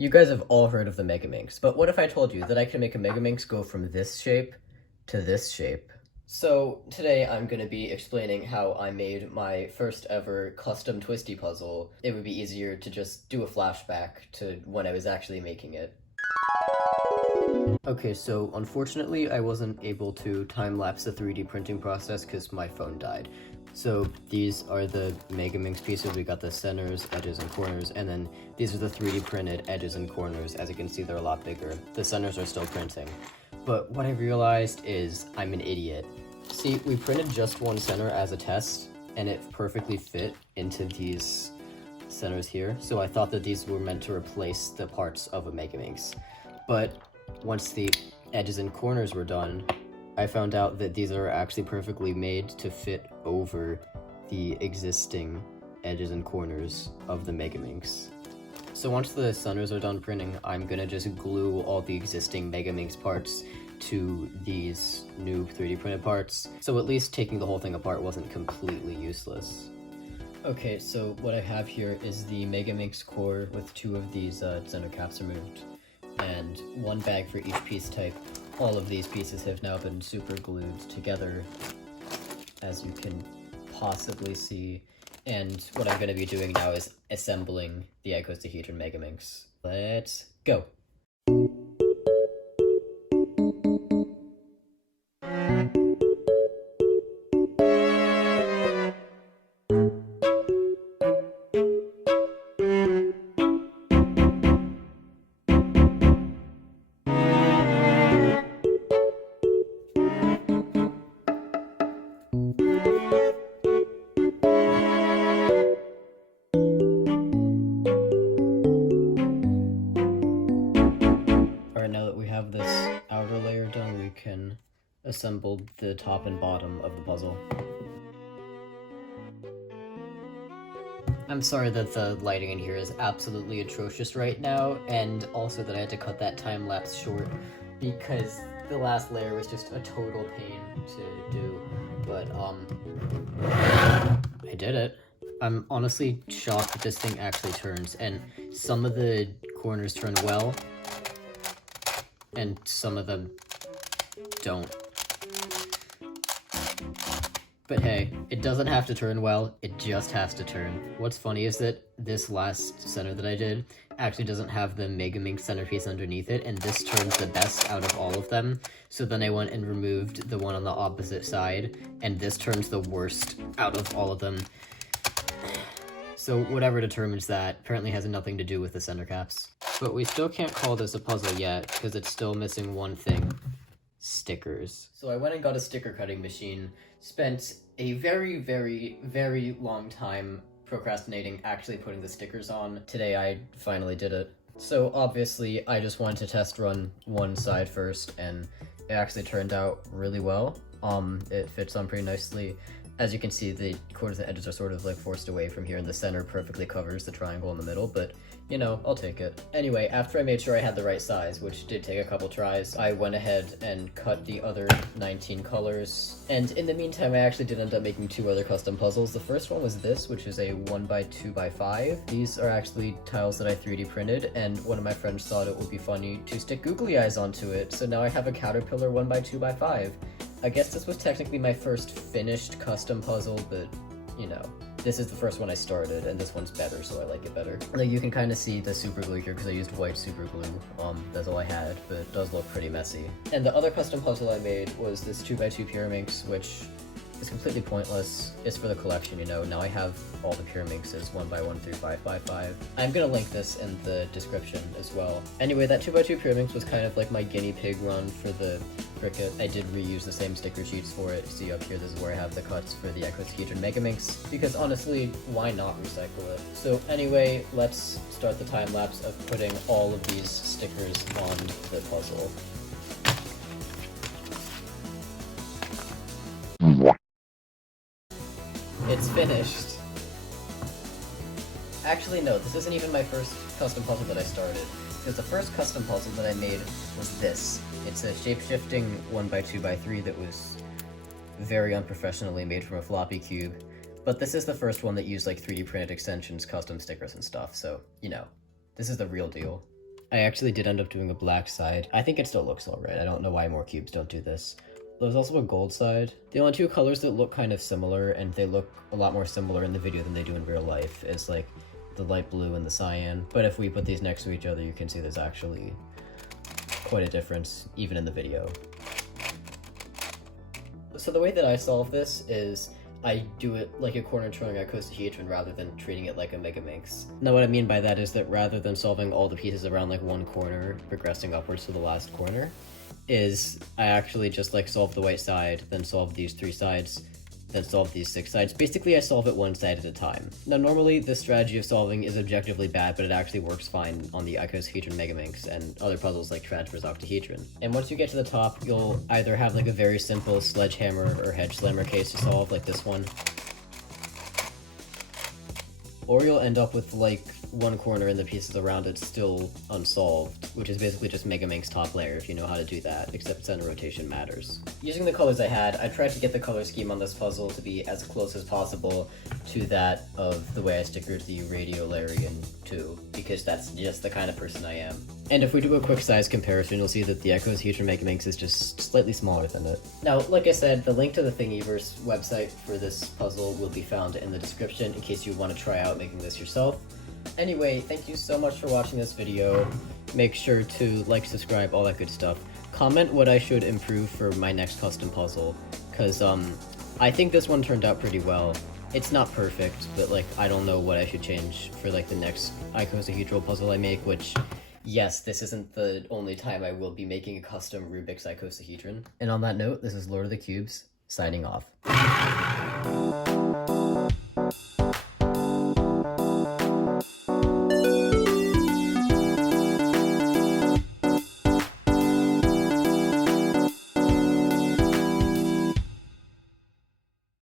You guys have all heard of the Megaminx, but what if I told you that I can make a Megaminx go from this shape to this shape? So today I'm going to be explaining how I made my first ever custom twisty puzzle. It would be easier to just do a flashback to when I was actually making it. Okay, so unfortunately I wasn't able to time-lapse the 3D printing process because my phone died. So these are the Megaminx pieces. We got the centers, edges, and corners, and then these are the 3D printed edges and corners. As you can see, they're a lot bigger. The centers are still printing. But what I realized is I'm an idiot. See, we printed just one center as a test, and it perfectly fit into these centers here. So I thought that these were meant to replace the parts of a Megaminx. But once the edges and corners were done, I found out that these are actually perfectly made to fit over the existing edges and corners of the Megaminx. So once the centers are done printing, I'm gonna just glue all the existing Megaminx parts to these new 3D printed parts, so at least taking the whole thing apart wasn't completely useless. Okay, so what I have here is the Megaminx core with two of these center caps removed, and one bag for each piece type. All of these pieces have now been super glued together, as you can possibly see. And what I'm going to be doing now is assembling the Icosahedron Megaminx. Let's go! Now that we have this outer layer done, we can assemble the top and bottom of the puzzle. I'm sorry that the lighting in here is absolutely atrocious right now, and also that I had to cut that time lapse short because the last layer was just a total pain to do, but I did it. I'm honestly shocked that this thing actually turns, and some of the corners turn well, and some of them don't. But hey, it doesn't have to turn well, it just has to turn. What's funny is that this last center that I did actually doesn't have the Megaminx centerpiece underneath it, and this turns the best out of all of them. So then I went and removed the one on the opposite side, and this turns the worst out of all of them. So whatever determines that apparently has nothing to do with the center caps. But we still can't call this a puzzle yet, because it's still missing one thing. Stickers. So I went and got a sticker cutting machine, spent a very long time procrastinating actually putting the stickers on. Today I finally did it. So obviously I just wanted to test run one side first, and it actually turned out really well. It fits on pretty nicely. As you can see, the corners and edges are sort of like forced away from here, and the center perfectly covers the triangle in the middle, but you know, I'll take it. Anyway, after I made sure I had the right size, which did take a couple tries, I went ahead and cut the other 19 colors. And in the meantime, I actually did end up making two other custom puzzles. The first one was this, which is a 1x2x5. These are actually tiles that I 3D printed, and one of my friends thought it would be funny to stick googly eyes onto it, so now I have a caterpillar 1x2x5. I guess this was technically my first finished custom puzzle, but, you know, this is the first one I started, and this one's better, so I like it better. Like, you can kind of see the super glue here, because I used white super glue. That's all I had, but it does look pretty messy. And the other custom puzzle I made was this 2x2 Pyraminx, which is completely pointless. It's for the collection, you know. Now I have all the Pyraminxes 1x1 through 5x5. I'm gonna link this in the description as well. Anyway, that 2x2 Pyraminx was kind of like my guinea pig run for the Cricut. I did reuse the same sticker sheets for it. See up here, this is where I have the cuts for the Icosahedron Megaminx, because honestly, why not recycle it? So anyway, let's start the time lapse of putting all of these stickers on the puzzle. It's finished. Actually, no, this isn't even my first custom puzzle that I started, because the first custom puzzle that I made was this. It's a shape-shifting 1x2x3 that was very unprofessionally made from a floppy cube, but this is the first one that used like 3D printed extensions, custom stickers and stuff, so, you know, this is the real deal. I actually did end up doing a black side. I think it still looks alright. I don't know why more cubes don't do this. There's also a gold side. The only two colors that look kind of similar, and they look a lot more similar in the video than they do in real life, is like the light blue and the cyan. But if we put these next to each other, you can see there's actually quite a difference, even in the video. So the way that I solve this is I do it like a corner throwing icosahedron rather than treating it like a Megaminx. Now what I mean by that is that rather than solving all the pieces around like one corner, progressing upwards to the last corner, is I actually just like solve the white side, then solve these 3 sides, then solve these 6 sides. Basically I solve it one side at a time. Now normally this strategy of solving is objectively bad, but it actually works fine on the Icosahedron Megaminx and other puzzles like Transverse Octahedron. And once you get to the top, you'll either have like a very simple sledgehammer or hedge slammer case to solve, like this one, or you'll end up with like one corner and the pieces around it still unsolved, which is basically just Megaminx top layer if you know how to do that, except center rotation matters. Using the colors I had, I tried to get the color scheme on this puzzle to be as close as possible to that of the way I stickered the Radiolarian 2, because that's just the kind of person I am. And if we do a quick size comparison, you'll see that the Icosahedron Megaminx is just slightly smaller than it. Now, like I said, the link to the Thingiverse website for this puzzle will be found in the description in case you want to try out making this yourself. Anyway, thank you so much for watching this video. Make sure to like, subscribe, all that good stuff. Comment what I should improve for my next custom puzzle, because I think this one turned out pretty well. It's not perfect, but like I don't know what I should change for like the next icosahedral puzzle I make, which, yes, this isn't the only time I will be making a custom Rubik's icosahedron. And on that note, this is Lord of the Cubes, signing off.